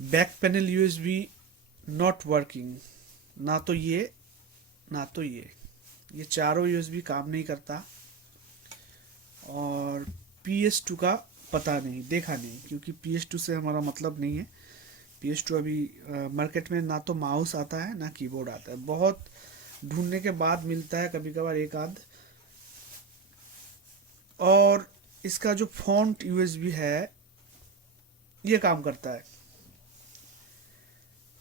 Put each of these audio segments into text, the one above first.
Back panel USB not working. ना तो ये, ना तो ये चारों यूएसबी काम नहीं करता। और PS2 का पता नहीं, देखा नहीं, क्योंकि PS2 से हमारा मतलब नहीं है। PS2 अभी मार्केट में ना तो माउस आता है ना कीबोर्ड आता है, बहुत ढूंढने के बाद मिलता है कभी कभार एक आध। और इसका जो फॉन्ट यूएसबी है ये काम करता है।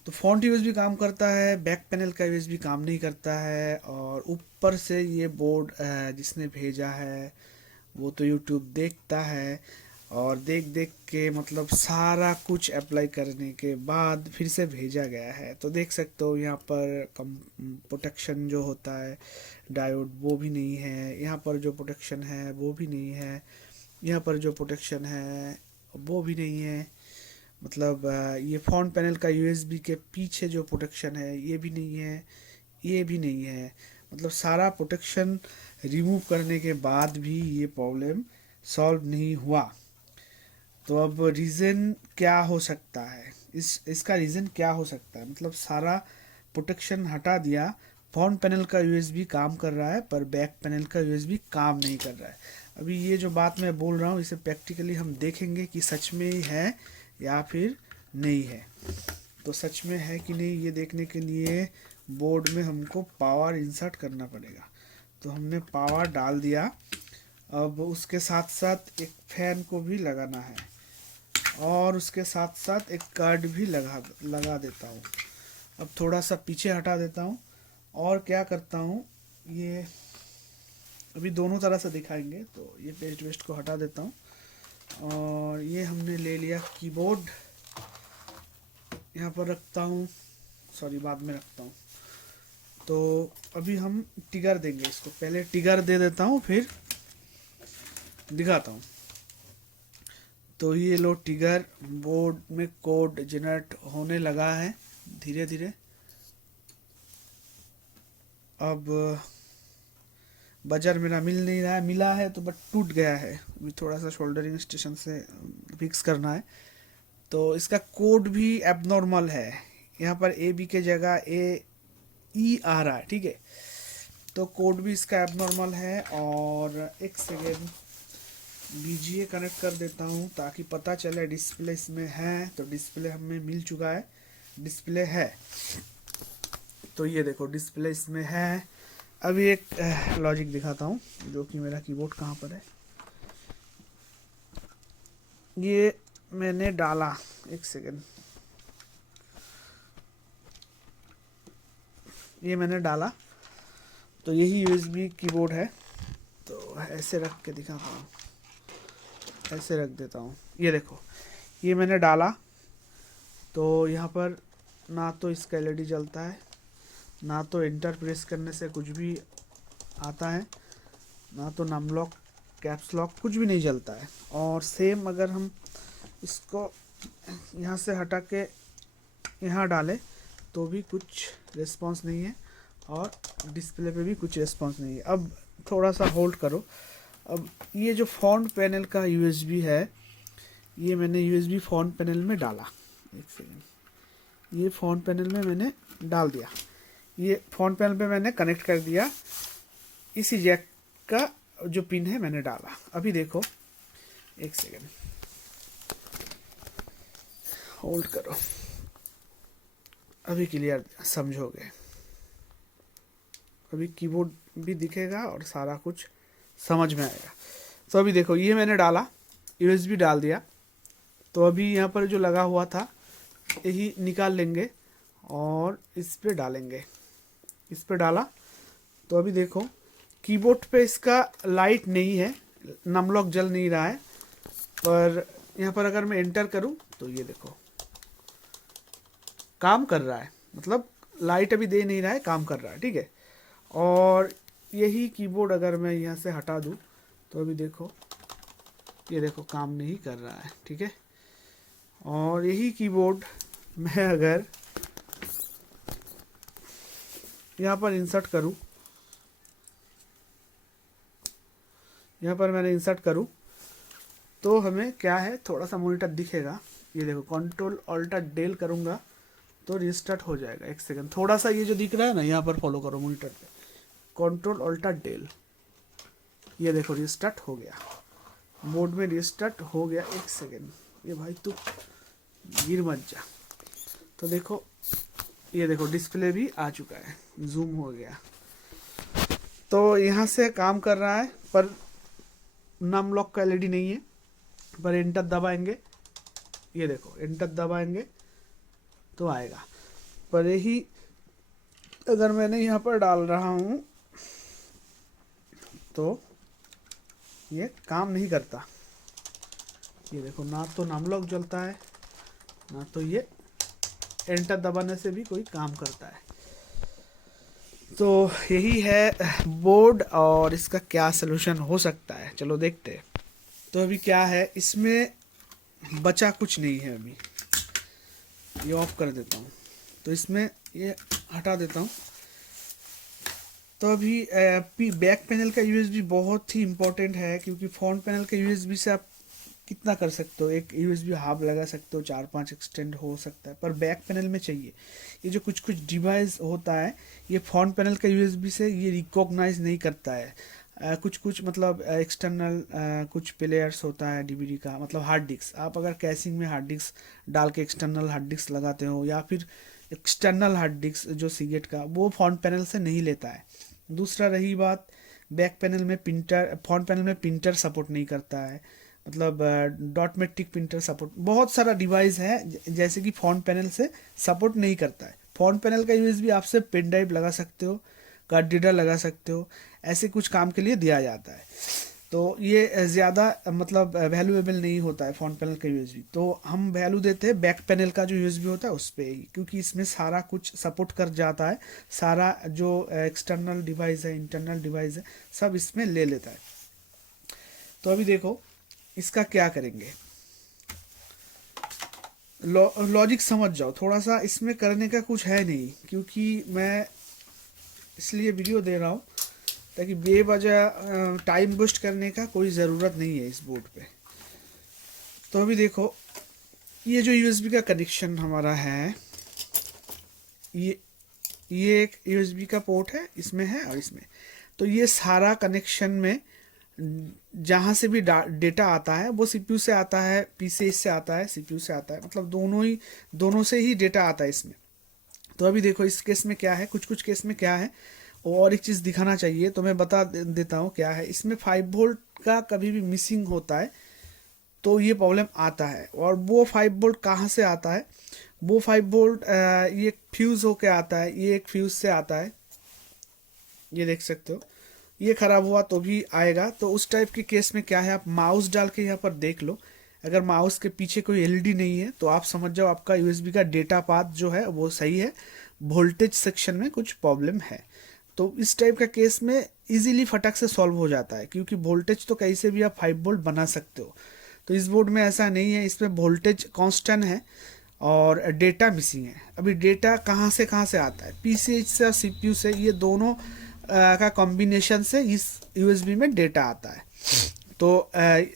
तो फ्रंट यूएसबी काम करता है, बैक पैनल का यूएसबी काम नहीं करता है। और ऊपर से ये बोर्ड जिसने भेजा है वो तो यूट्यूब देखता है, और देख देख के मतलब सारा कुछ अप्लाई करने के बाद फिर से भेजा गया है। तो देख सकते हो यहाँ पर कम प्रोटेक्शन जो होता है डायोड वो भी नहीं है, यहाँ पर जो प्रोटेक्शन है वो भी नहीं है, यहाँ पर जो प्रोटेक्शन है वो भी नहीं है। मतलब ये फ्रंट पैनल का यूएसबी के पीछे जो प्रोटेक्शन है ये भी नहीं है, ये भी नहीं है। मतलब सारा प्रोटेक्शन रिमूव करने के बाद भी ये प्रॉब्लम सॉल्व नहीं हुआ। तो अब रीज़न क्या हो सकता है, इसका रीज़न क्या हो सकता है? मतलब सारा प्रोटेक्शन हटा दिया, फ्रंट पैनल का यूएसबी काम कर रहा है पर बैक पैनल का यूएसबी काम नहीं कर रहा है। अभी ये जो बात मैं बोल रहा हूँ इसे प्रैक्टिकली हम देखेंगे कि सच में ही है या फिर नहीं है। तो सच में है कि नहीं ये देखने के लिए बोर्ड में हमको पावर इंसर्ट करना पड़ेगा। तो हमने पावर डाल दिया। अब उसके साथ साथ एक फैन को भी लगाना है, और उसके साथ साथ एक कार्ड भी लगा लगा देता हूँ। अब थोड़ा सा पीछे हटा देता हूँ, और क्या करता हूँ, ये अभी दोनों तरह से दिखाएंगे। तो ये पेस्ट वेस्ट को हटा देता हूँ, और ये हमने ले लिया कीबोर्ड, यहाँ पर रखता हूँ, सॉरी बाद में रखता हूँ। तो अभी हम टिगर देंगे इसको, पहले टिगर दे देता हूँ फिर दिखाता हूँ। तो ये लो टिगर, बोर्ड में कोड जनरेट होने लगा है धीरे धीरे। अब बजर मेरा मिल नहीं रहा है, मिला है तो बट टूट गया है, अभी थोड़ा सा शोल्डरिंग स्टेशन से फिक्स करना है। तो इसका कोड भी एबनॉर्मल है, यहाँ पर ए बी के जगह ई आ रहा है, ठीक है। तो कोड भी इसका एबनॉर्मल है। और एक सेकेंड बीजीए कनेक्ट कर देता हूँ ताकि पता चले डिस्प्ले इसमें है। तो डिस्प्ले हमें मिल चुका है, डिस्प्ले है। तो ये देखो डिस्प्ले इसमें है। अभी एक लॉजिक दिखाता हूँ, जो कि मेरा कीबोर्ड कहाँ पर है। ये मैंने डाला, एक सेकेंड, ये मैंने डाला। तो यही यूएसबी कीबोर्ड है। तो ऐसे रख के दिखाता हूँ, ऐसे रख देता हूँ। ये देखो ये मैंने डाला, तो यहाँ पर ना तो इसका एलईडी जलता है, ना तो इंटर प्रेस करने से कुछ भी आता है, ना तो नम लॉक कैप्स लॉक कुछ भी नहीं जलता है। और सेम अगर हम इसको यहाँ से हटा के यहाँ डालें तो भी कुछ रिस्पांस नहीं है, और डिस्प्ले पे भी कुछ रिस्पांस नहीं है। अब थोड़ा सा होल्ड करो। अब ये जो फ्रंट पैनल का यूएसबी है, ये मैंने यूएसबी फ्रंट पैनल में डाला, एक सेकेंड, ये फ्रंट पैनल में मैंने डाल दिया, ये फ्रंट पैनल पे मैंने कनेक्ट कर दिया। इसी जैक का जो पिन है मैंने डाला। अभी देखो, एक सेकेंड होल्ड करो, अभी क्लियर समझोगे। अभी कीबोर्ड भी दिखेगा और सारा कुछ समझ में आएगा। तो अभी देखो ये मैंने डाला, यूएसबी डाल दिया। तो अभी यहाँ पर जो लगा हुआ था यही निकाल लेंगे और इस पे डालेंगे, इस पे डाला। तो अभी देखो कीबोर्ड पे इसका लाइट नहीं है, नम लॉक जल नहीं रहा है। पर यहाँ पर अगर मैं एंटर करूँ तो ये देखो काम कर रहा है, मतलब लाइट अभी दे नहीं रहा है, काम कर रहा है, ठीक है। और यही कीबोर्ड अगर मैं यहाँ से हटा दूँ तो अभी देखो, ये देखो काम नहीं कर रहा है, ठीक है। और यही कीबोर्ड मैं अगर यहाँ पर इंसर्ट करूँ, यहाँ पर मैंने इंसर्ट करूँ तो हमें क्या है, थोड़ा सा मॉनिटर दिखेगा, ये देखो कंट्रोल अल्टर डेल करूँगा तो रिस्टार्ट हो जाएगा। एक सेकंड, थोड़ा सा ये जो दिख रहा है ना यहाँ पर फॉलो करो मॉनिटर पे, कंट्रोल अल्टर डेल, ये देखो रिस्टार्ट हो गया, मोड में रिस्टार्ट हो गया। एक सेकंड, ये भाई तू गिर मत जा। तो देखो ये देखो डिस्प्ले भी आ चुका है, जूम हो गया। तो यहाँ से काम कर रहा है पर नम लॉक का एलईडी नहीं है, पर एंटर दबाएंगे, ये देखो एंटर दबाएंगे तो आएगा। पर यही अगर मैंने यहाँ पर डाल रहा हूँ तो ये काम नहीं करता। ये देखो ना तो नम लॉक जलता है ना तो ये एंटर दबाने से भी कोई काम करता है। तो यही है बोर्ड और इसका क्या सलूशन हो सकता है, चलो देखते हैं। तो अभी क्या है, इसमें बचा कुछ नहीं है। अभी ये ऑफ कर देता हूँ, तो इसमें ये हटा देता हूँ। तो अभी बैक पैनल का यूएसबी बहुत ही इम्पोर्टेंट है, क्योंकि फ्रंट पैनल के यूएसबी से आप कितना कर सकते हो, एक यूएसबी हाफ लगा सकते हो, 4-5 एक्सटेंड हो सकता है, पर बैक पैनल में चाहिए। ये जो कुछ कुछ डिवाइस होता है ये फ्रंट पैनल का यूएसबी से ये रिकॉग्नाइज नहीं करता है। कुछ कुछ मतलब एक्सटर्नल कुछ प्लेयर्स होता है डीवीडी का, मतलब हार्ड डिस्क, आप अगर कैसिंग में हार्ड डिस्क डाल के एक्सटर्नल हार्ड डिस्क लगाते हो या फिर एक्सटर्नल हार्ड डिस्क जो सीगेट का, वो फ्रंट पैनल से नहीं लेता है। दूसरा रही बात, बैक पैनल में प्रिंटर, फ्रंट पैनल में प्रिंटर सपोर्ट नहीं करता है, मतलब डॉट मेट्रिक प्रिंटर सपोर्ट, बहुत सारा डिवाइस है जैसे कि फ्रंट पैनल से सपोर्ट नहीं करता है। फ्रंट पैनल का यूएसबी आपसे पेन ड्राइव लगा सकते हो, कार्ड रीडर लगा सकते हो, ऐसे कुछ काम के लिए दिया जाता है। तो ये ज़्यादा मतलब वैल्यूएबल नहीं होता है फ्रंट पैनल का यूएसबी, तो हम वैल्यू देते हैं बैक पैनल का जो यूएसबी होता है उस पर ही, क्योंकि इसमें सारा कुछ सपोर्ट कर जाता है, सारा जो एक्सटर्नल डिवाइस है, इंटरनल डिवाइस है, सब इसमें ले लेता है। तो अभी देखो इसका क्या करेंगे, लॉजिक समझ जाओ थोड़ा सा। इसमें करने का कुछ है नहीं, क्योंकि मैं इसलिए वीडियो दे रहा हूँ ताकि बेवजह टाइम वेस्ट करने का कोई ज़रूरत नहीं है इस बोर्ड पे। तो अभी देखो ये जो यूएसबी का कनेक्शन हमारा है, ये एक यूएसबी का पोर्ट है, इसमें है और इसमें, तो ये सारा कनेक्शन में जहाँ से भी डेटा आता है वो सीपीयू से आता है, पीसी से आता है, सीपीयू से आता है, मतलब दोनों से ही डेटा आता है इसमें। तो अभी देखो इस केस में क्या है, कुछ कुछ केस में क्या है, और एक चीज़ दिखाना चाहिए तो मैं बता देता हूँ क्या है। इसमें 5 वोल्ट का कभी भी मिसिंग होता है तो ये प्रॉब्लम आता है। और वो 5 वोल्ट कहाँ से आता है, वो 5 वोल्ट ये फ्यूज़ होके आता है, ये एक फ्यूज़ से आता है, ये देख सकते हो, ये ख़राब हुआ तो भी आएगा। तो उस टाइप के केस में क्या है, आप माउस डाल के यहाँ पर देख लो, अगर माउस के पीछे कोई एलईडी नहीं है तो आप समझ जाओ आपका यूएसबी का डेटा पाथ जो है वो सही है, वोल्टेज सेक्शन में कुछ प्रॉब्लम है। तो इस टाइप का केस में इजीली फटक से सॉल्व हो जाता है, क्योंकि वोल्टेज तो कहीं से भी आप 5 वोल्ट बना सकते हो। तो इस बोर्ड में ऐसा नहीं है, इसमें वोल्टेज कांस्टेंट है और डेटा मिसिंग है। अभी डेटा कहाँ से आता है, पीसीएच से और सीपीयू से, ये दोनों का कॉम्बिनेशन से इस यूएसबी में डेटा आता है। तो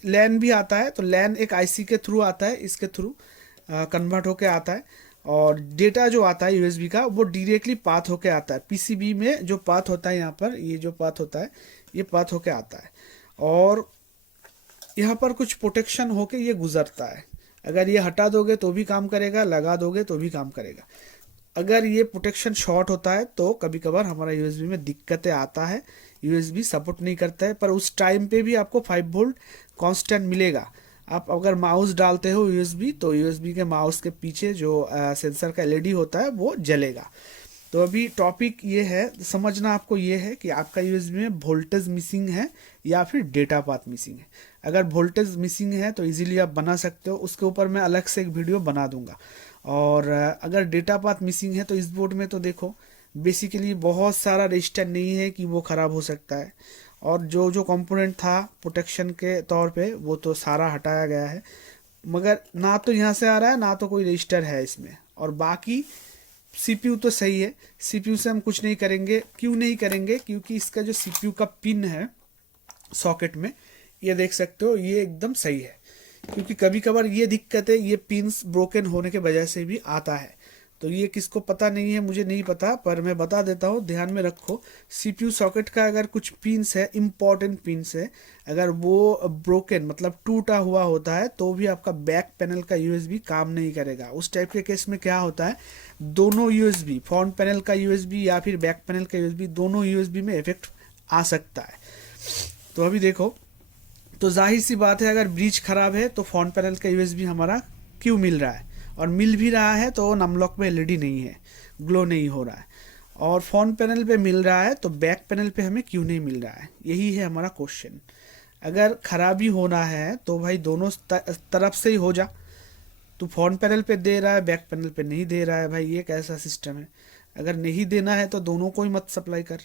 लैन भी आता है, तो लैन एक आईसी के थ्रू आता है, इसके थ्रू कन्वर्ट होके आता है, और डेटा जो आता है यूएसबी का वो डायरेक्टली पाथ होके आता है पीसीबी में, जो पाथ होता है यहाँ पर, ये जो पाथ होता है ये पाथ होके आता है, और यहाँ पर कुछ प्रोटेक्शन होके ये गुजरता है। अगर ये हटा दोगे तो भी काम करेगा, लगा दोगे तो भी काम करेगा। अगर ये प्रोटेक्शन शॉर्ट होता है तो कभी कभार हमारा यूएसबी में दिक्कतें आता है, यूएसबी सपोर्ट नहीं करता है, पर उस टाइम पे भी आपको 5 वोल्ट कांस्टेंट मिलेगा। आप अगर माउस डालते हो यूएसबी, तो यूएसबी के माउस के पीछे जो सेंसर का एलईडी होता है वो जलेगा। तो अभी टॉपिक ये है, समझना आपको ये है कि आपका यूएसबी में वोल्टेज मिसिंग है या फिर डेटा पाथ मिसिंग है। अगर वोल्टेज मिसिंग है तो इजीली आप बना सकते हो, उसके ऊपर मैं अलग से एक वीडियो बना दूंगा। और अगर डेटा पाथ मिसिंग है तो इस बोर्ड में तो देखो बेसिकली बहुत सारा रजिस्टर नहीं है कि वो ख़राब हो सकता है, और जो जो कंपोनेंट था प्रोटेक्शन के तौर पे वो तो सारा हटाया गया है, मगर ना तो यहाँ से आ रहा है ना तो कोई रजिस्टर है इसमें। और बाकी सीपीयू तो सही है, सीपीयू से हम कुछ नहीं करेंगे। क्यों नहीं करेंगे, क्योंकि इसका जो सीपीयू का पिन है सॉकेट में, ये देख सकते हो ये एकदम सही है, क्योंकि कभी कभार ये दिक्कत है, ये पिंस ब्रोकन होने के वजह से भी आता है। तो ये किसको पता नहीं है, मुझे नहीं पता, पर मैं बता देता हूँ, ध्यान में रखो। सीपीयू सॉकेट का अगर कुछ पिंस है, इम्पोर्टेंट पिंस है, अगर वो ब्रोकन मतलब टूटा हुआ होता है तो भी आपका बैक पैनल का यूएसबी काम नहीं करेगा। उस टाइप के केस में क्या होता है, दोनों यूएसबी, फ्रंट पैनल का यूएसबी या फिर बैक पैनल का यूएसबी, दोनों यूएसबी में इफेक्ट आ सकता है। तो अभी देखो, तो जाहिर सी बात है, अगर ब्रिज खराब है तो फ्रंट पैनल का यूएसबी हमारा क्यों मिल रहा है, और मिल भी रहा है तो नमलॉक में एलईडी नहीं है, ग्लो नहीं हो रहा है, और फ्रंट पैनल पे मिल रहा है तो बैक पैनल पे हमें क्यों नहीं मिल रहा है, यही है हमारा क्वेश्चन। अगर खराबी होना है तो भाई दोनों तरफ से ही हो जा। तू फ्रंट पैनल पे दे रहा है, बैक पैनल पे नहीं दे रहा है, भाई ये कैसा सिस्टम है। अगर नहीं देना है तो दोनों को ही मत सप्लाई कर,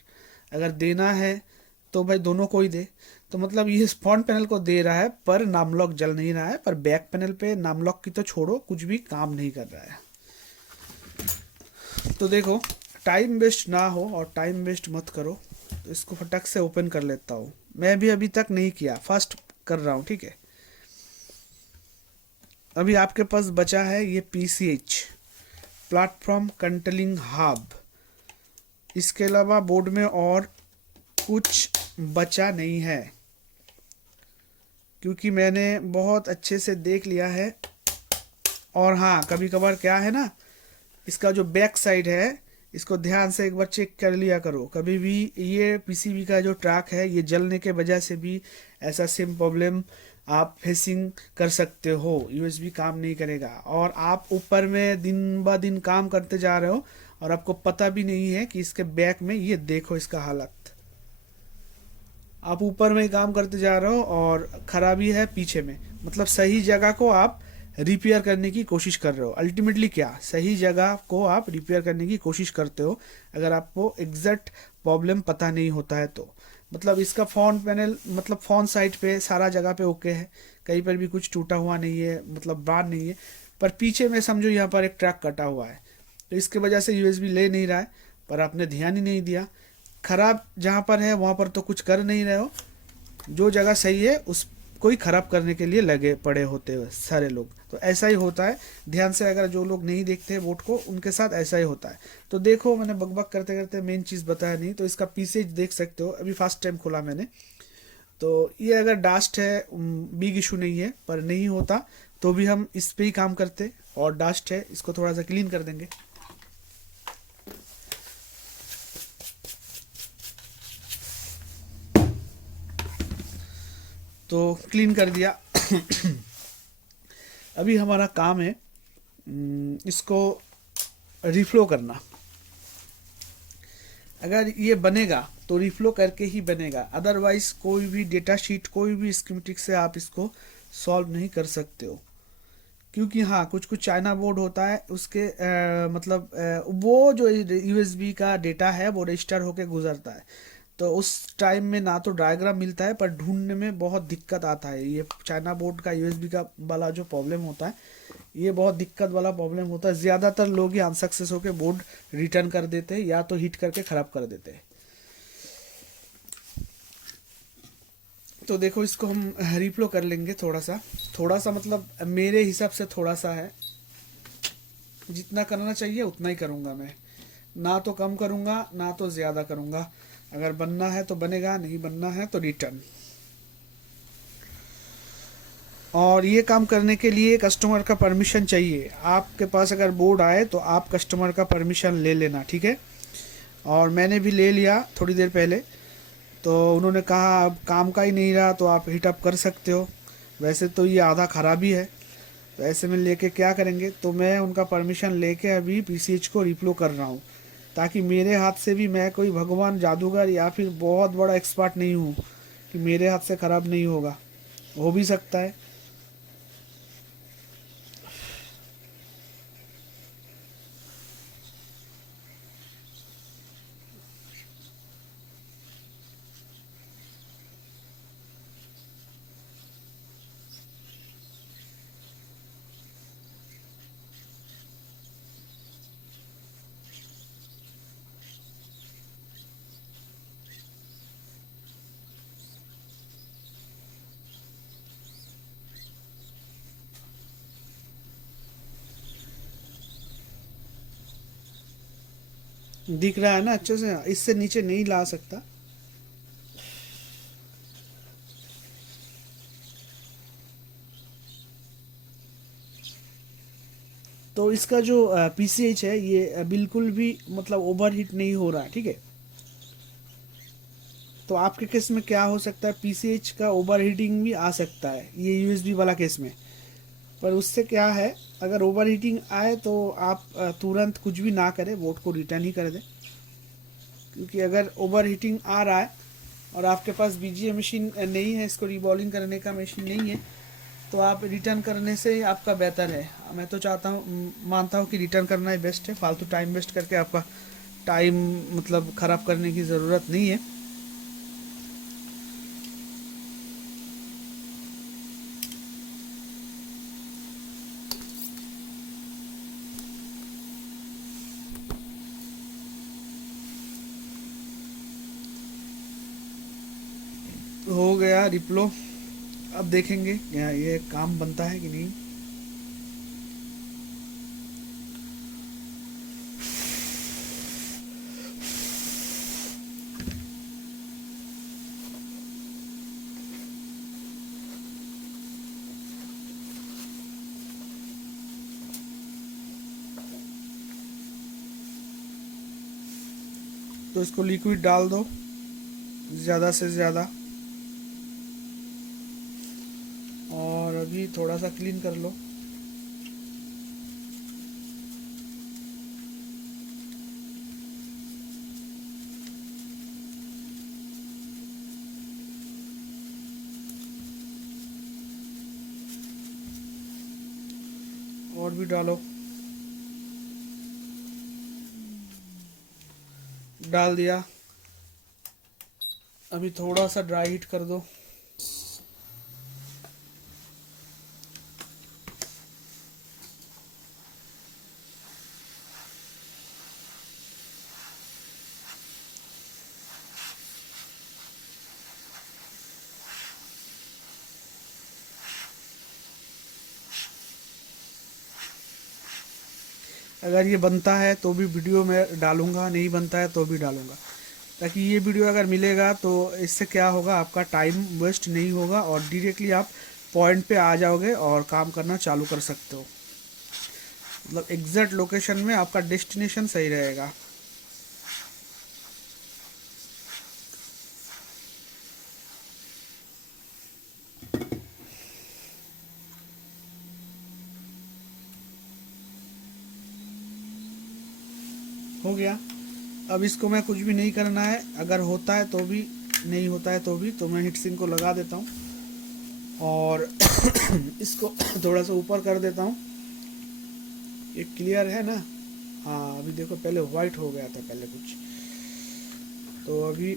अगर देना है तो भाई दोनों को ही दे। तो मतलब ये फ्रंट पैनल को दे रहा है पर नाम लॉक जल नहीं रहा है, पर बैक पैनल पे नाम लॉक की तो छोड़ो, कुछ भी काम नहीं कर रहा है। तो देखो, टाइम वेस्ट ना हो और टाइम वेस्ट मत करो, तो इसको फटक से ओपन कर लेता हूँ। मैं भी अभी तक नहीं किया, फर्स्ट कर रहा हूँ, ठीक है। अभी आपके पास बचा है ये पीसीएच, प्लेटफॉर्म कंट्रोलिंग हब। इसके अलावा बोर्ड में और कुछ बचा नहीं है, क्योंकि मैंने बहुत अच्छे से देख लिया है। और हाँ, कभी कभार क्या है ना, इसका जो बैक साइड है इसको ध्यान से एक बार चेक कर लिया करो। कभी भी ये पीसीबी का जो ट्रैक है ये जलने के वजह से भी ऐसा सेम प्रॉब्लम आप फेसिंग कर सकते हो, यूएसबी काम नहीं करेगा। और आप ऊपर में दिन ब दिन काम करते जा रहे हो और आपको पता भी नहीं है कि इसके बैक में ये देखो इसका हालत। आप ऊपर में काम करते जा रहे हो और खराबी है पीछे में, मतलब सही जगह को आप रिपेयर करने की कोशिश कर रहे हो। अल्टीमेटली क्या, सही जगह को आप रिपेयर करने की कोशिश करते हो, अगर आपको एग्जैक्ट प्रॉब्लम पता नहीं होता है तो। मतलब इसका फ्रंट पैनल, मतलब फ्रंट साइड पे सारा जगह पे ओके है, कहीं पर भी कुछ टूटा हुआ नहीं है, मतलब बार नहीं है। पर पीछे में समझो यहाँ पर एक ट्रैक कटा हुआ है, तो इसके वजह से यूएसबी ले नहीं रहा है, पर आपने ध्यान ही नहीं दिया। खराब जहाँ पर है वहाँ पर तो कुछ कर नहीं रहे हो, जो जगह सही है उस कोई खराब करने के लिए लगे पड़े होते हैं सारे लोग। तो ऐसा ही होता है, ध्यान से अगर जो लोग नहीं देखते हैं बोर्ड को, उनके साथ ऐसा ही होता है। तो देखो, मैंने बकबक करते करते मेन चीज़ बताया नहीं, तो इसका पीसेज देख सकते हो, अभी फर्स्ट टाइम खोला मैंने। तो ये अगर डास्ट है, बिग इशू नहीं है, पर नहीं होता तो भी हम इस पे ही काम करते। और डास्ट है, इसको थोड़ा सा क्लीन कर देंगे। तो क्लीन कर दिया। अभी हमारा काम है इसको रिफ्लो करना। अगर ये बनेगा तो रिफ्लो करके ही बनेगा, अदरवाइज कोई भी डेटा शीट, कोई भी स्कीमेटिक से आप इसको सॉल्व नहीं कर सकते हो। क्योंकि हाँ, कुछ कुछ चाइना बोर्ड होता है, उसके मतलब वो जो यूएसबी का डेटा है वो रजिस्टर होके गुजरता है, तो उस टाइम में ना तो डायग्राम मिलता है, पर ढूंढने में बहुत दिक्कत आता है। ये चाइना बोर्ड का यूएसबी का वाला जो प्रॉब्लम होता है, ये बहुत दिक्कत वाला प्रॉब्लम होता है। ज़्यादातर लोग ही अनसक्सेस होकर बोर्ड रिटर्न कर देते हैं या तो हिट करके ख़राब कर देते हैं। तो देखो, इसको हम रिफ्लो कर लेंगे थोड़ा सा, थोड़ा सा मतलब मेरे हिसाब से थोड़ा सा है, जितना करना चाहिए उतना ही करूँगा मैं, ना तो कम करूँगा ना तो ज़्यादा करूँगा। अगर बनना है तो बनेगा, नहीं बनना है तो रिटर्न। और ये काम करने के लिए कस्टमर का परमिशन चाहिए। आपके पास अगर बोर्ड आए तो आप कस्टमर का परमिशन ले लेना, ठीक है। और मैंने भी ले लिया थोड़ी देर पहले, तो उन्होंने कहा अब काम का ही नहीं रहा तो आप हीट अप कर सकते हो। वैसे तो ये आधा खराबी है, तो ऐसे में लेके क्या करेंगे, तो मैं उनका परमिशन लेके अभी पीसीएच को रिप्लो कर रहा हूँ, ताकि मेरे हाथ से भी, मैं कोई भगवान जादूगर या फिर बहुत बड़ा एक्सपर्ट नहीं हूँ कि मेरे हाथ से ख़राब नहीं होगा, हो भी सकता है। दिख रहा है ना अच्छे से, इससे नीचे नहीं ला सकता। तो इसका जो पीसीएच है ये बिल्कुल भी मतलब ओवर हीट नहीं हो रहा है, ठीक है। तो आपके केस में क्या हो सकता है, पीसीएच का ओवर हीटिंग भी आ सकता है ये यूएसबी वाला केस में। पर उससे क्या है, अगर ओवर हीटिंग आए तो आप तुरंत कुछ भी ना करें, बोर्ड को रिटर्न ही कर दें। क्योंकि अगर ओवर हीटिंग आ रहा है और आपके पास बीजीए मशीन नहीं है, इसको रिबॉलिंग करने का मशीन नहीं है, तो आप रिटर्न करने से आपका बेहतर है। मैं तो चाहता हूँ, मानता हूँ कि रिटर्न करना ही बेस्ट है। फालतू टाइम वेस्ट करके आपका टाइम मतलब ख़राब करने की ज़रूरत नहीं है। हो गया रिप्लो। अब देखेंगे क्या ये काम बनता है कि नहीं। तो इसको लिक्विड डाल दो ज़्यादा से ज़्यादा, और अभी थोड़ा सा क्लीन कर लो। और भी डालो। डाल दिया। अभी थोड़ा सा ड्राई हीट कर दो। अगर ये बनता है तो भी वीडियो में डालूंगा, नहीं बनता है तो भी डालूंगा, ताकि ये वीडियो अगर मिलेगा तो इससे क्या होगा, आपका टाइम वेस्ट नहीं होगा और डायरेक्टली आप पॉइंट पे आ जाओगे और काम करना चालू कर सकते हो। मतलब एग्जैक्ट लोकेशन में आपका डेस्टिनेशन सही रहेगा। हो गया। अब इसको मैं कुछ भी नहीं करना है, अगर होता है तो भी, नहीं होता है तो भी, तो मैं हीट सिंक को लगा देता हूँ और इसको थोड़ा सा ऊपर कर देता हूँ। ये क्लियर है ना। हाँ अभी देखो, पहले वाइट हो गया था पहले कुछ, तो अभी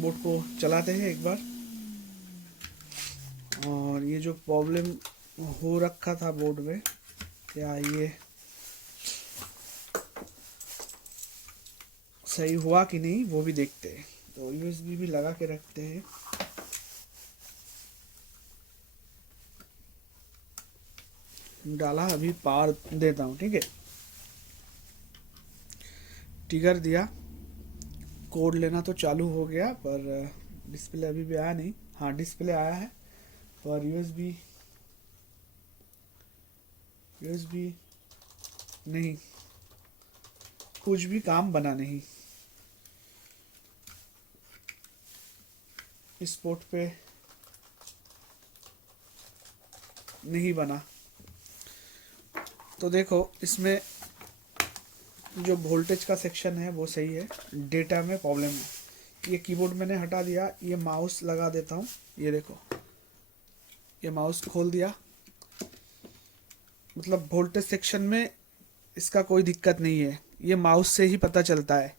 बोर्ड को चलाते हैं एक बार। और ये जो प्रॉब्लम हो रखा था बोर्ड में, क्या ये सही हुआ कि नहीं वो भी देखते हैं। तो यूएसबी भी लगा के रखते हैं। डाला, अभी पावर देता हूँ, ठीक है। ट्रिगर दिया, कोड लेना तो चालू हो गया, पर डिस्प्ले अभी भी आया नहीं। हाँ डिस्प्ले आया है, पर यूएसबी यूएसबी नहीं, कुछ भी काम बना नहीं इस पोर्ट पे, नहीं बना। तो देखो इसमें जो वोल्टेज का सेक्शन है वो सही है, डेटा में प्रॉब्लम है। ये कीबोर्ड मैंने हटा दिया, ये माउस लगा देता हूँ। ये देखो, ये माउस खोल दिया, मतलब वोल्टेज सेक्शन में इसका कोई दिक्कत नहीं है, ये माउस से ही पता चलता है।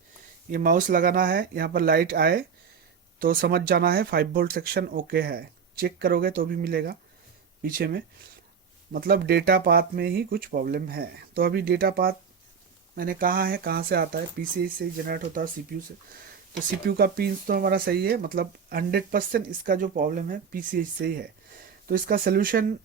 ये माउस लगाना है, यहाँ पर लाइट आए तो समझ जाना है 5 वोल्ट सेक्शन ओके है। चेक करोगे तो भी मिलेगा पीछे में, मतलब डेटा पाथ में ही कुछ प्रॉब्लम है। तो अभी डेटा पाथ मैंने कहा है कहाँ से आता है, पीसीएच से जनरेट होता है, सीपीयू से। तो सीपीयू का पिन तो हमारा सही है, मतलब 100% इसका जो प्रॉब्लम है पीसीएच से ही है। तो इसका सोल्यूशन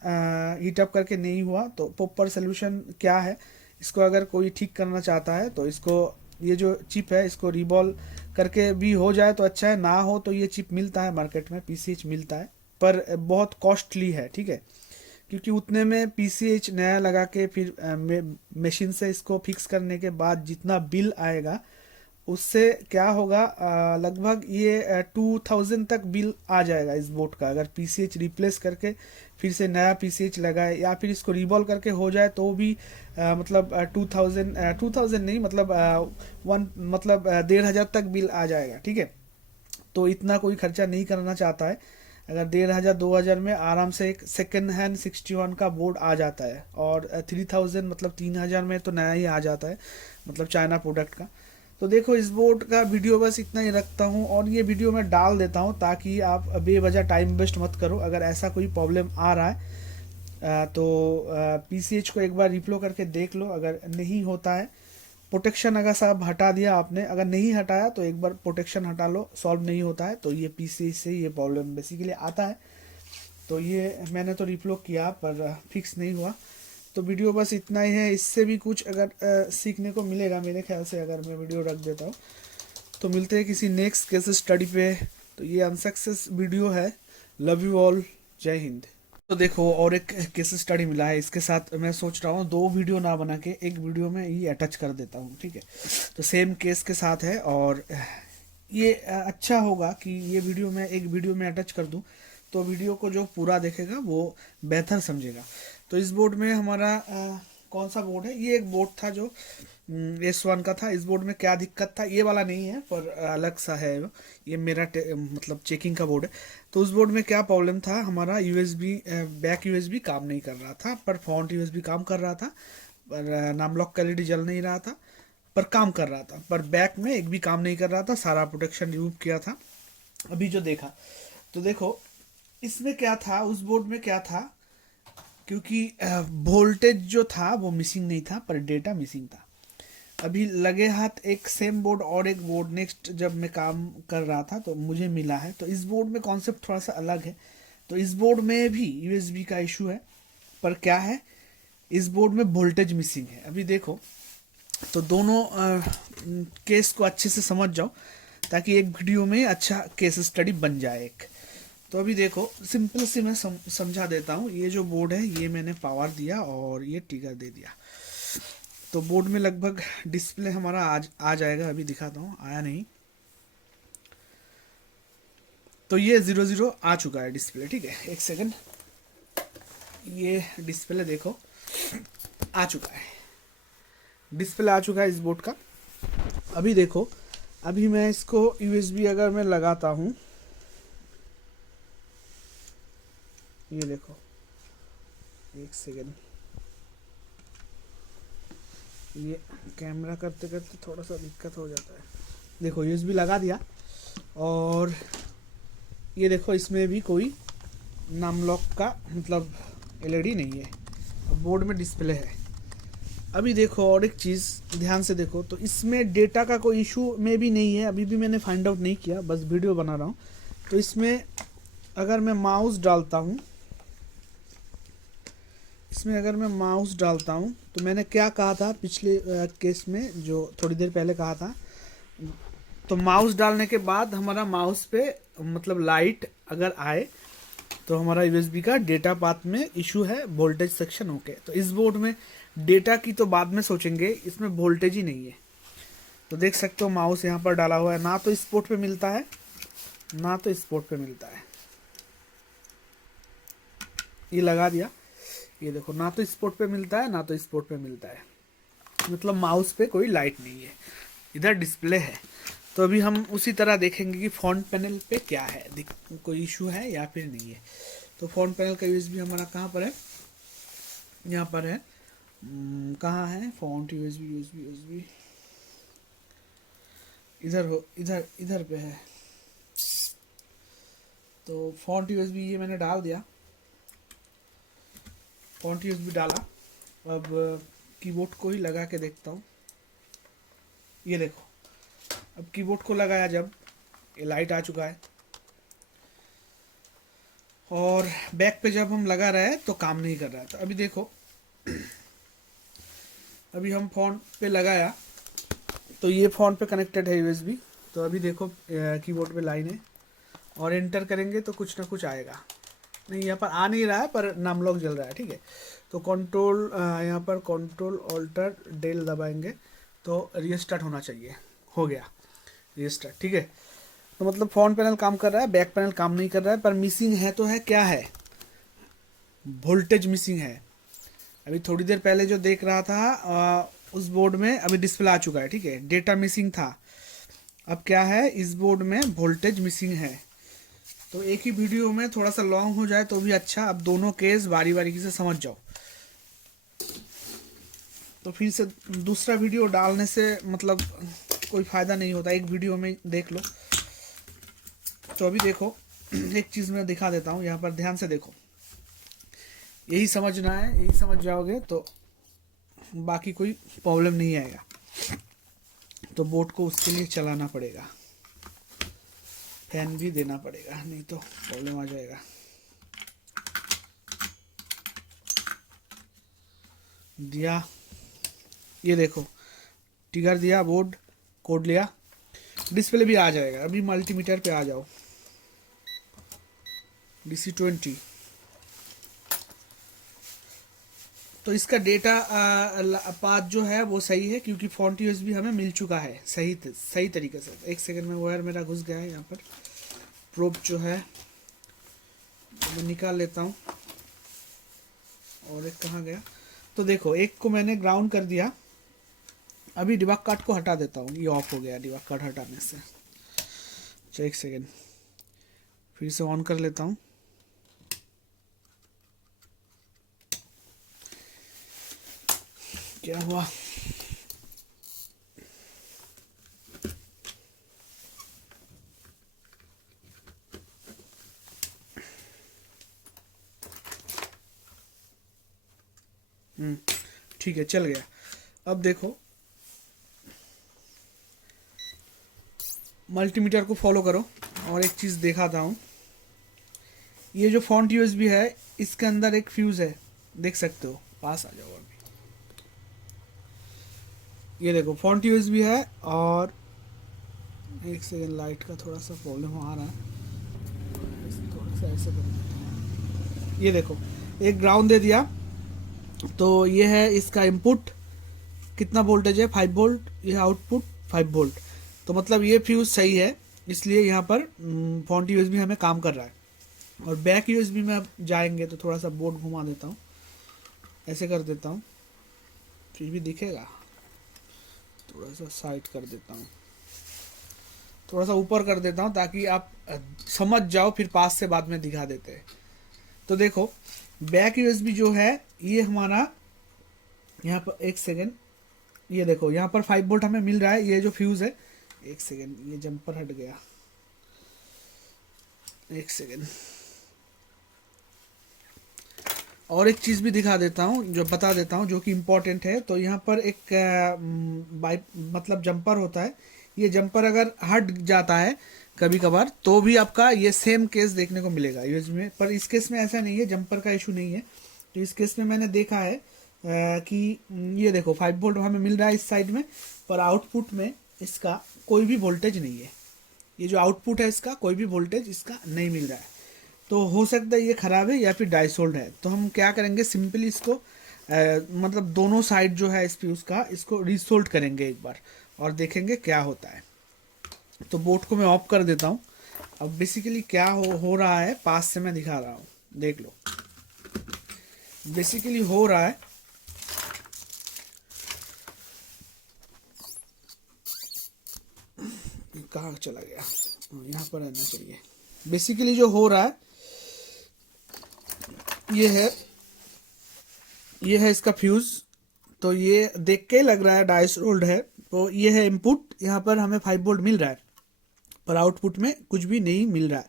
हीट अप करके नहीं हुआ। तो प्रॉपर सोल्यूशन क्या है, इसको अगर कोई ठीक करना चाहता है तो इसको, ये जो चिप है इसको रिबॉल करके भी हो जाए तो अच्छा है, ना हो तो ये चिप मिलता है मार्केट में, पीसीएच मिलता है, पर बहुत कॉस्टली है, ठीक है। क्योंकि उतने में पीसीएच नया लगा के फिर मशीन से इसको फिक्स करने के बाद जितना बिल आएगा, उससे क्या होगा, लगभग ये 2000 तक बिल आ जाएगा इस बोट का। अगर पीसीएच रिप्लेस करके फिर से नया पीसीएच लगाए या फिर इसको रिवॉल्व करके हो जाए तो भी मतलब 2000 नहीं, मतलब वन, मतलब 1500 तक बिल आ जाएगा, ठीक है। तो इतना कोई खर्चा नहीं करना चाहता है। अगर 1500 2000 में आराम से एक सेकेंड हैंड 61 का बोर्ड आ जाता है, और 3000 मतलब 3000 में तो नया ही आ जाता है, मतलब चाइना प्रोडक्ट का। तो देखो, इस बोर्ड का वीडियो बस इतना ही रखता हूँ, और ये वीडियो मैं डाल देता हूँ ताकि आप बेवजह टाइम वेस्ट मत करो। अगर ऐसा कोई प्रॉब्लम आ रहा है तो पीसीएच को एक बार रिप्लो करके देख लो। अगर नहीं होता है, प्रोटेक्शन अगर साहब हटा दिया आपने, अगर नहीं हटाया तो एक बार प्रोटेक्शन हटा लो, सॉल्व नहीं होता है तो ये पीसीएच से ये प्रॉब्लम बेसिकली आता है। तो ये मैंने तो रिप्लो किया पर फिक्स नहीं हुआ। तो वीडियो बस इतना ही है। इससे भी कुछ अगर सीखने को मिलेगा मेरे ख्याल से, अगर मैं वीडियो रख देता हूँ। तो मिलते हैं किसी नेक्स्ट केस स्टडी पे। तो ये अनसक्सेस वीडियो है। लव यू ऑल, जय हिंद। तो देखो, और एक केस स्टडी मिला है, इसके साथ मैं सोच रहा हूँ दो वीडियो ना बना के एक वीडियो में ही अटैच कर देता हूँ, ठीक है। तो सेम केस के साथ है, और ये अच्छा होगा कि ये वीडियो में एक वीडियो में अटैच कर दूँ, तो वीडियो को जो पूरा देखेगा वो बेहतर समझेगा। तो इस बोर्ड में हमारा कौन सा बोर्ड है, ये एक बोर्ड था जो S1 का था। इस बोर्ड में क्या दिक्कत था, ये वाला नहीं है पर अलग सा है ये मेरा मतलब चेकिंग का बोर्ड है। तो उस बोर्ड में क्या प्रॉब्लम था, हमारा यूएसबी बैक यूएसबी काम नहीं कर रहा था, पर फ्रंट यूएसबी काम कर रहा था। पर नाम लॉक का एलईडी जल नहीं रहा था, पर काम कर रहा था। पर बैक में एक भी काम नहीं कर रहा था, सारा प्रोटेक्शन रिमूव किया था। अभी जो देखा, तो देखो इसमें क्या था, उस बोर्ड में क्या था, क्योंकि वोल्टेज जो था वो मिसिंग नहीं था पर डेटा मिसिंग था। अभी लगे हाथ एक सेम बोर्ड और एक बोर्ड नेक्स्ट जब मैं काम कर रहा था तो मुझे मिला है। तो इस बोर्ड में कॉन्सेप्ट थोड़ा सा अलग है। तो इस बोर्ड में भी यूएसबी का इशू है, पर क्या है, इस बोर्ड में वोल्टेज मिसिंग है। अभी देखो, तो दोनों केस को अच्छे से समझ जाओ ताकि एक वीडियो में अच्छा केस स्टडी बन जाए एक। तो अभी देखो, सिंपल से मैं समझा देता हूँ। ये जो बोर्ड है ये मैंने पावर दिया और ये ट्रिगर दे दिया। तो बोर्ड में लगभग डिस्प्ले हमारा आज आ जाएगा, अभी दिखाता हूँ, आया नहीं। तो ये 00 आ चुका है डिस्प्ले, ठीक है। एक सेकंड, ये डिस्प्ले देखो आ चुका है, डिस्प्ले आ चुका है इस बोर्ड का। अभी देखो, अभी मैं इसको यूएसबी अगर मैं लगाता हूँ, ये देखो, एक सेकंड, ये कैमरा करते करते थोड़ा सा दिक्कत हो जाता है। देखो यूएसबी लगा दिया, और ये देखो इसमें भी कोई नाम लॉक का मतलब एलईडी नहीं है, अब बोर्ड में डिस्प्ले है। अभी देखो, और एक चीज़ ध्यान से देखो, तो इसमें डेटा का कोई इशू में भी नहीं है, अभी भी मैंने फाइंड आउट नहीं किया, बस वीडियो बना रहा हूँ। तो इसमें अगर मैं माउस डालता हूँ, इसमें अगर मैं माउस डालता हूँ, तो मैंने क्या कहा था पिछले केस में, जो थोड़ी देर पहले कहा था, तो माउस डालने के बाद हमारा माउस पे मतलब लाइट अगर आए तो हमारा यूएसबी का डेटा पाथ में इशू है, वोल्टेज सेक्शन ओके। तो इस बोर्ड में डेटा की तो बाद में सोचेंगे, इसमें वोल्टेज ही नहीं है। तो देख सकते हो माउस यहाँ पर डाला हुआ है, ना तो इस पोर्ट पे मिलता है ना तो इस पोर्ट पे मिलता है। ये लगा दिया, ये देखो, ना तो इस पोर्ट पे मिलता है ना तो इस पोर्ट पे मिलता है, मतलब माउस पे कोई लाइट नहीं है, इधर डिस्प्ले है। तो अभी हम उसी तरह देखेंगे कि फ्रंट पैनल पे क्या है, कोई इशू है या फिर नहीं है। तो फ्रंट पैनल का यूएसबी हमारा कहाँ पर है, यहाँ पर है। कहाँ है फ्रंट यूएसबी, यूएसबी यूएसबी इधर हो, इधर इधर पे है। तो फ्रंट यूएसबी ये मैंने डाल दिया, फ्रंट यूएसबी डाला। अब कीबोर्ड को ही लगा के देखता हूँ, ये देखो, अब कीबोर्ड को लगाया जब, ये लाइट आ चुका है, और बैक पे जब हम लगा रहे हैं तो काम नहीं कर रहा है। तो अभी देखो, अभी हम फ़ोन पे लगाया तो ये फ़ोन पे कनेक्टेड है यूएसबी। तो अभी देखो कीबोर्ड पे लाइन है और एंटर करेंगे तो कुछ ना कुछ आएगा। नहीं, यहाँ पर आ नहीं रहा है पर नाम लॉक जल रहा है, ठीक है। तो कंट्रोल यहाँ पर कंट्रोल ऑल्टर डेल दबाएंगे तो रीस्टार्ट होना चाहिए। हो गया रीस्टार्ट, ठीक है। तो मतलब फ्रंट पैनल काम कर रहा है, बैक पैनल काम नहीं कर रहा है, पर मिसिंग है तो है क्या है, वोल्टेज मिसिंग है। अभी थोड़ी देर पहले जो देख रहा था उस बोर्ड में अभी डिस्प्ले आ चुका है, ठीक है। डेटा मिसिंग था, अब क्या है इस बोर्ड में वोल्टेज मिसिंग है। तो एक ही वीडियो में थोड़ा सा लॉन्ग हो जाए तो भी अच्छा, अब दोनों केस बारी बारी से समझ जाओ। तो फिर से दूसरा वीडियो डालने से मतलब कोई फ़ायदा नहीं होता, एक वीडियो में देख लो। तो अभी देखो एक चीज़ मैं दिखा देता हूँ, यहाँ पर ध्यान से देखो, यही समझना है, यही समझ जाओगे तो बाकी कोई प्रॉब्लम नहीं आएगा। तो बोर्ड को उसके लिए चलाना पड़ेगा, फैन भी देना पड़ेगा, नहीं तो प्रॉब्लम आ जाएगा। दिया, ये देखो ट्रिगर दिया, बोर्ड कोड लिया, डिस्प्ले भी आ जाएगा। अभी मल्टीमीटर पे आ जाओ, DC20। तो इसका डेटा पाथ जो है वो सही है क्योंकि फॉन्ट यूएसबी हमें मिल चुका है सही तरीके से। एक सेकंड में वायर मेरा घुस गया है यहाँ पर, प्रोब जो है तो मैं निकाल लेता हूँ। और एक कहाँ गया, तो देखो एक को मैंने ग्राउंड कर दिया। अभी डिबग कार्ड को हटा देता हूँ, ये ऑफ हो गया डिबग कार्ड हटाने से। चलो एक सेकेंड, फिर से ऑन कर लेता हूँ। क्या हुआ, ठीक है चल गया। अब देखो मल्टीमीटर को फॉलो करो और एक चीज़ दिखाता हूँ। ये जो फॉन्ट यूएसबी है इसके अंदर एक फ्यूज़ है, देख सकते हो, पास आ जाओ अभी। ये देखो फॉन्ट यूएसबी है और एक सेकेंड, लाइट का थोड़ा सा प्रॉब्लम आ रहा है, थोड़ा सा ऐसे कर देता हूँ। ये देखो एक ग्राउंड दे दिया, तो ये है इसका इनपुट, कितना वोल्टेज है 5 वोल्ट, ये आउटपुट 5 वोल्ट। तो मतलब ये फ्यूज सही है, इसलिए यहाँ पर फॉन्ट यूएसबी हमें काम कर रहा है। और बैक यूएसबी में अब जाएंगे तो थोड़ा सा बोर्ड घुमा देता हूँ, ऐसे कर देता हूँ, फिर भी दिखेगा। थोड़ा सा साइड कर देता हूँ, थोड़ा सा ऊपर कर देता हूँ ताकि आप समझ जाओ, फिर पास से बाद में दिखा देते हैं। तो देखो बैक यूएसबी जो है ये हमारा यहाँ पर, एक सेकेंड, ये देखो यहाँ पर 5 वोल्ट हमें मिल रहा है। ये जो फ्यूज है, एक सेकेंड ये जंपर हट गया, एक सेकेंड। और एक चीज़ भी दिखा देता हूँ, जो बता देता हूँ जो कि इम्पोर्टेंट है। तो यहाँ पर एक मतलब जंपर होता है, ये जंपर अगर हट जाता है कभी कभार तो भी आपका ये सेम केस देखने को मिलेगा यूएसबी में। पर इस केस में ऐसा नहीं है, जंपर का इशू नहीं है। तो इस केस में मैंने देखा है कि ये देखो 5 वोल्ट हमें मिल रहा है इस साइड में, पर आउटपुट में इसका कोई भी वोल्टेज नहीं है। ये जो आउटपुट है इसका कोई भी वोल्टेज इसका नहीं मिल रहा है। तो हो सकता है ये ख़राब है या फिर डाइसोल्ड है। तो हम क्या करेंगे, सिंपली इसको मतलब दोनों साइड जो है इस फ्यूज़ का, इसको रीसोल्ट करेंगे एक बार और देखेंगे क्या होता है। तो बोर्ड को मैं ऑफ कर देता हूँ। अब बेसिकली क्या हो रहा है, पास से मैं दिखा रहा हूँ, देख लो। बेसिकली हो रहा है, कहाँ चला गया, यहाँ पर रहना चाहिए। बेसिकली जो हो रहा है ये है इसका फ्यूज। तो ये देख के लग रहा है डाइसोल्ड है। तो ये है इनपुट, यहाँ पर हमें 5 वोल्ट मिल रहा है पर आउटपुट में कुछ भी नहीं मिल रहा है।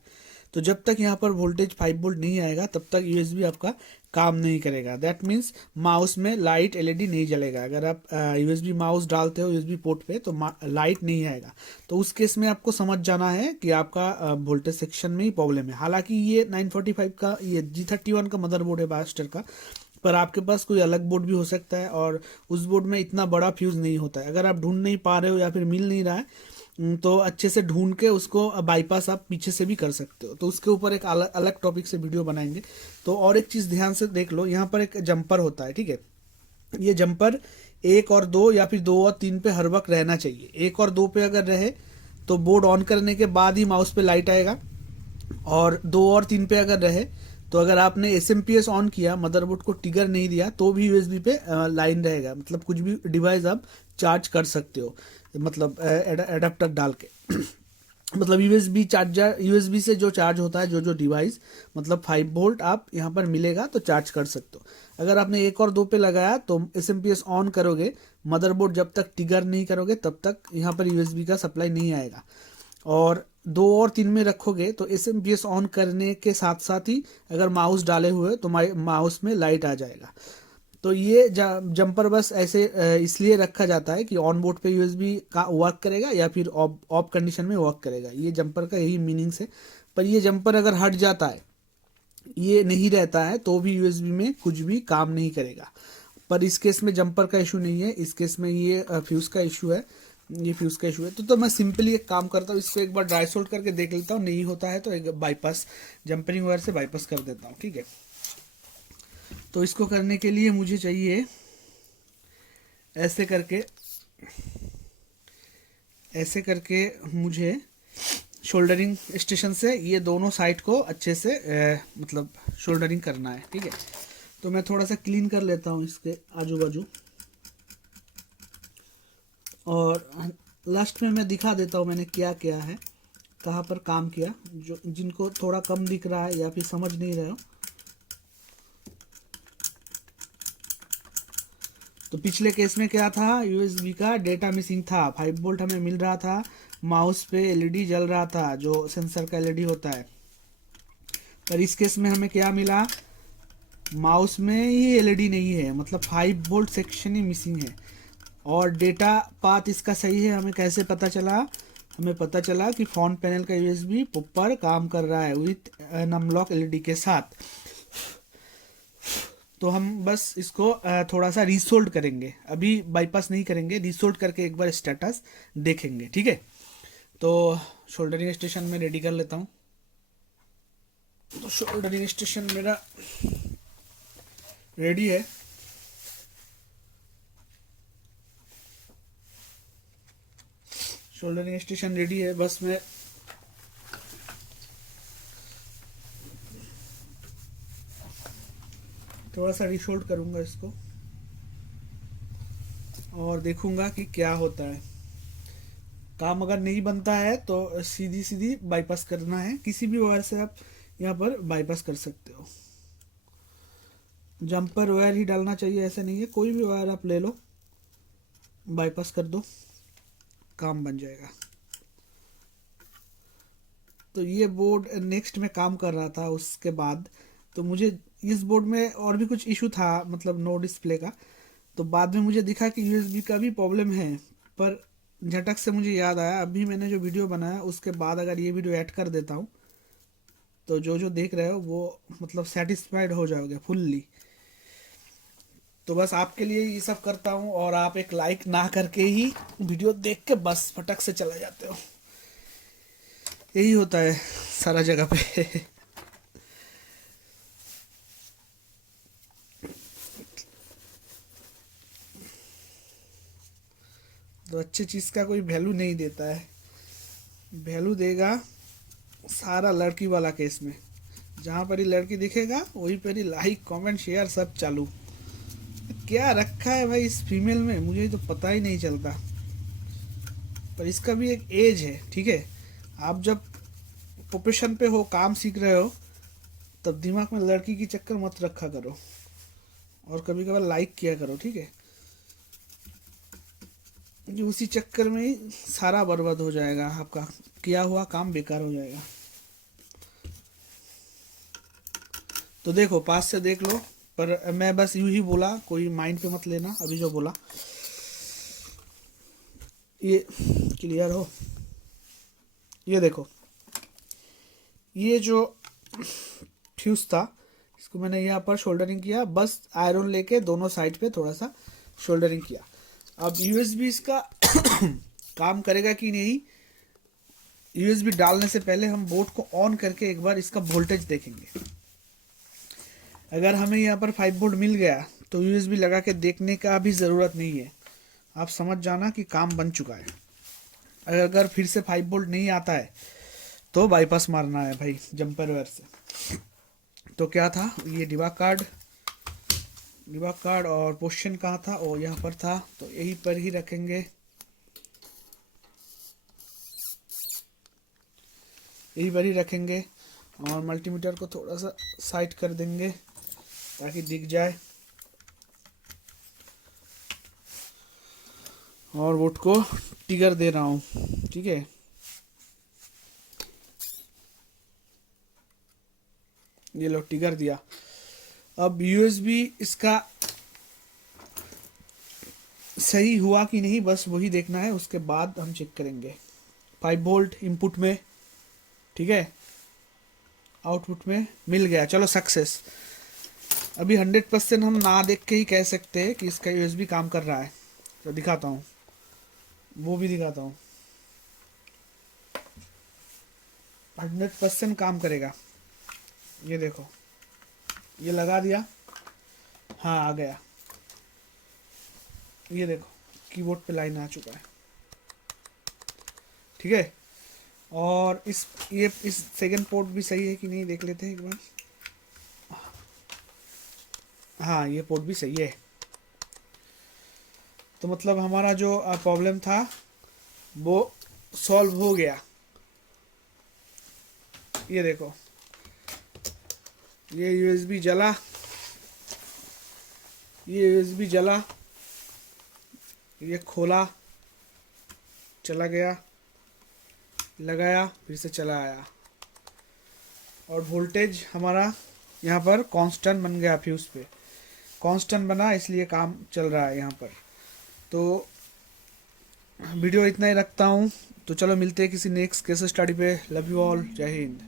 तो जब तक यहाँ पर वोल्टेज 5 वोल्ट नहीं आएगा तब तक यूएसबी आपका काम नहीं करेगा। दैट मीन्स माउस में लाइट एलईडी नहीं जलेगा। अगर आप यूएसबी माउस डालते हो यूएसबी पोर्ट पे तो लाइट नहीं आएगा। तो उस केस में आपको समझ जाना है कि आपका वोल्टेज सेक्शन में ही प्रॉब्लम है। हालांकि ये 945 का ये G31 का मदरबोर्ड है बास्टर का, पर आपके पास कोई अलग बोर्ड भी हो सकता है और उस बोर्ड में इतना बड़ा फ्यूज नहीं होता है। अगर आप ढूंढ नहीं पा रहे हो या फिर मिल नहीं रहा है तो अच्छे से ढूंढ के उसको बाईपास आप पीछे से भी कर सकते हो। तो उसके ऊपर एक अलग अलग टॉपिक से वीडियो बनाएंगे। तो और एक चीज़ ध्यान से देख लो, यहाँ पर एक जंपर होता है, ठीक है। ये जंपर 1 और 2 या फिर 2 और 3 पे हर वक्त रहना चाहिए। 1 और 2 पे अगर रहे तो बोर्ड ऑन करने के बाद ही माउस पे लाइट आएगा, और 2 और 3 पे अगर रहे तो अगर आपने एसएमपीएस ऑन किया, मदरबोर्ड को ट्रिगर नहीं दिया, तो भी यूएसबी पे लाइन रहेगा। मतलब कुछ भी डिवाइस आप चार्ज कर सकते हो, मतलब एडाप्टर डाल के मतलब यूएसबी चार्जर, यूएसबी से जो चार्ज होता है जो डिवाइस, मतलब 5 वोल्ट आप यहाँ पर मिलेगा तो चार्ज कर सकते हो। अगर आपने 1 और 2 पे लगाया तो एसएमपीएस ऑन करोगे, मदरबोर्ड जब तक ट्रिगर नहीं करोगे तब तक यहाँ पर यूएसबी का सप्लाई नहीं आएगा। और 2 और 3 में रखोगे तो एसएमपीएस ऑन करने के साथ साथ ही अगर माउस डाले हुए तो माउस में लाइट आ जाएगा। तो ये जंपर बस ऐसे इसलिए रखा जाता है कि ऑन बोर्ड पे यूएसबी का वर्क करेगा या फिर ऑफ कंडीशन में वर्क करेगा। ये जंपर का यही मीनिंग्स है। पर ये जंपर अगर हट जाता है, ये नहीं रहता है, तो भी यूएसबी में कुछ भी काम नहीं करेगा। पर इस केस में जंपर का इशू नहीं है, इस केस में ये फ्यूज का इशू है। ये फ्यूज का इशू है। तो मैं सिंपली एक काम करता हूँ, इसको एक बार ड्राई सोल्ड करके देख लेता हूँ, नहीं होता है तो एक बाईपास जंपरिंग वायर से बाईपास कर देता हूँ, ठीक है। तो इसको करने के लिए मुझे चाहिए ऐसे करके मुझे शोल्डरिंग स्टेशन से ये दोनों साइड को अच्छे से मतलब शोल्डरिंग करना है, ठीक है। तो मैं थोड़ा सा क्लीन कर लेता हूँ इसके आजू बाजू, और लास्ट में मैं दिखा देता हूँ मैंने क्या किया है, कहाँ पर काम किया। जो जिनको थोड़ा कम दिख रहा है या फिर समझ नहीं रहे हो, तो पिछले केस में क्या था, यूएसबी का डेटा मिसिंग था। 5 वोल्ट हमें मिल रहा था, माउस पे एलईडी जल रहा था जो सेंसर का एलईडी होता है। पर इस केस में हमें क्या मिला, माउस में ही एलईडी नहीं है, मतलब 5 वोल्ट सेक्शन ही मिसिंग है। और डेटा पाथ इसका सही है। हमें कैसे पता चला, हमें पता चला कि फ्रंट पैनल का यूएसबी प्रॉपर काम कर रहा है विथ नमलॉक एलईडी के साथ। तो हम बस इसको थोड़ा सा रीसोल्ड करेंगे, अभी बाईपास नहीं करेंगे, रीसोल्ड करके एक बार स्टेटस देखेंगे, ठीक है। तो शोल्डरिंग स्टेशन में रेडी कर लेता हूँ। तो शोल्डरिंग स्टेशन मेरा रेडी है। शोल्डरिंग स्टेशन रेडी है, बस मैं थोड़ा सा रीशोल्ड करूंगा इसको और देखूंगा कि क्या होता है। काम अगर नहीं बनता है तो सीधी सीधी बाईपास करना है, किसी भी वायर से आप यहाँ पर बाईपास कर सकते हो। जंपर वायर ही डालना चाहिए, ऐसा नहीं है, कोई भी वायर आप ले लो, बाईपास कर दो, काम बन जाएगा। तो ये बोर्ड नेक्स्ट में काम कर रहा था उसके बाद, तो मुझे इस बोर्ड में और भी कुछ इशू था, मतलब नो डिस्प्ले का। तो बाद में मुझे दिखा कि यूएसबी का भी प्रॉब्लम है, पर झटक से मुझे याद आया, अभी मैंने जो वीडियो बनाया उसके बाद अगर ये वीडियो ऐड कर देता हूँ तो जो देख रहे हो वो मतलब सेटिस्फाइड हो जाओगे फुल्ली। तो बस आपके लिए ये सब करता हूँ और आप एक लाइक ना करके ही वीडियो देख के बस फटक से चले जाते हो। यही होता है सारा जगह पे तो अच्छी चीज़ का कोई वैल्यू नहीं देता है, वैल्यू देगा सारा लड़की वाला केस में। जहाँ पर ही लड़की दिखेगा वहीं पर ही लाइक कमेंट शेयर सब चालू। क्या रखा है भाई इस फीमेल में, मुझे तो पता ही नहीं चलता। पर इसका भी एक एज है, ठीक है। आप जब प्रोफेशन पे हो, काम सीख रहे हो, तब दिमाग में लड़की की चक्कर मत रखा करो और कभी कभार लाइक किया करो, ठीक है। उसी चक्कर में ही सारा बर्बाद हो जाएगा, आपका किया हुआ काम बेकार हो जाएगा। तो देखो पास से देख लो, पर मैं बस यूं ही बोला, कोई माइंड पे मत लेना अभी जो बोला। ये क्लियर हो? ये देखो, ये जो फ्यूज था इसको मैंने यहाँ पर शोल्डरिंग किया, बस आयरन लेके दोनों साइड पे थोड़ा सा शोल्डरिंग किया। अब यूएसबी इसका काम करेगा कि नहीं, यूएसबी डालने से पहले हम बोर्ड को ऑन करके एक बार इसका वोल्टेज देखेंगे। अगर हमें यहाँ पर 5 वोल्ट मिल गया तो यूएसबी लगा के देखने का भी ज़रूरत नहीं है, आप समझ जाना कि काम बन चुका है। अगर फिर से 5 वोल्ट नहीं आता है तो बाईपास मारना है भाई जंपर वायर से। तो क्या था ये डिबा कार्ड और पोजीशन कहाँ था, ओ यहाँ पर था, तो यहीं पर ही रखेंगे, यहीं पर ही रखेंगे। और मल्टीमीटर को थोड़ा सा साइड कर देंगे ताकि दिख जाए, और बोर्ड को टिगर दे रहा हूँ, ठीक है। ये लो टिगर दिया। अब यूएसबी इसका सही हुआ कि नहीं बस वही देखना है, उसके बाद हम चेक करेंगे। 5 वोल्ट इनपुट में, ठीक है, आउटपुट में मिल गया, चलो सक्सेस। अभी 100% हम ना देख के ही कह सकते हैं कि इसका यूएसबी काम कर रहा है। तो दिखाता हूँ, वो भी दिखाता हूँ, 100% काम करेगा। ये देखो, ये लगा दिया, हाँ आ गया, ये देखो कीबोर्ड पे लाइन आ चुका है, ठीक है। और इस सेकंड पोर्ट भी सही है कि नहीं देख लेते हैं एक बार। हाँ ये पोर्ट भी सही है। तो मतलब हमारा जो प्रॉब्लम था वो सॉल्व हो गया। ये देखो, ये यूएसबी जला, ये यूएसबी जला, ये खोला, चला गया, लगाया, फिर से चला आया, और वोल्टेज हमारा यहाँ पर कांस्टेंट बन गया, फ्यूज पे कांस्टेंट बना, इसलिए काम चल रहा है यहाँ पर। तो वीडियो इतना ही रखता हूँ, तो चलो मिलते हैं किसी नेक्स्ट केस स्टडी पे। लव यू ऑल, जय हिंद।